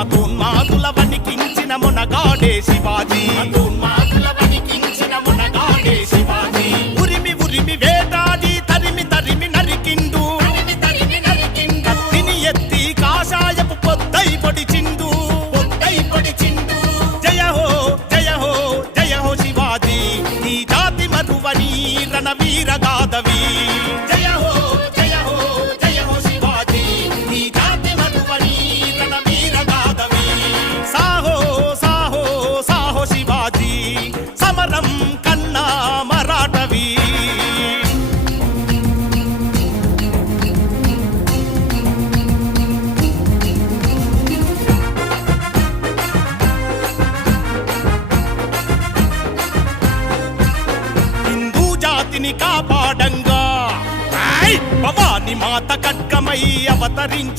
మతోన్మాదుల వణికించిన మునగాడే శివాజీ, మతోన్మాదుల వణికించిన మునగాడే శివాజీ. ఉరిమి ఉరిమి వేటాడి తరిమి తరిమి నరికిండు, కత్తిని ఎత్తి కాషాయపు పొద్దై పొడిచిండు, పొద్దై పొడిచిండు. జయ హో జయ హో జయ హో శివాజీ, ఈ జాతి మరువని రణవీర గాదవి. జయ హో జయ హో జయ హో శివాజీ, ఈ జాతి మరువని రణవీర గాదవి. సాహో సాహో సాహో శివాజీ, సమరం కన్నా మరాఠవి. హిందూ జాతిని కాపాడంగా భవాని మాత ఖడ్గమై అవతరించి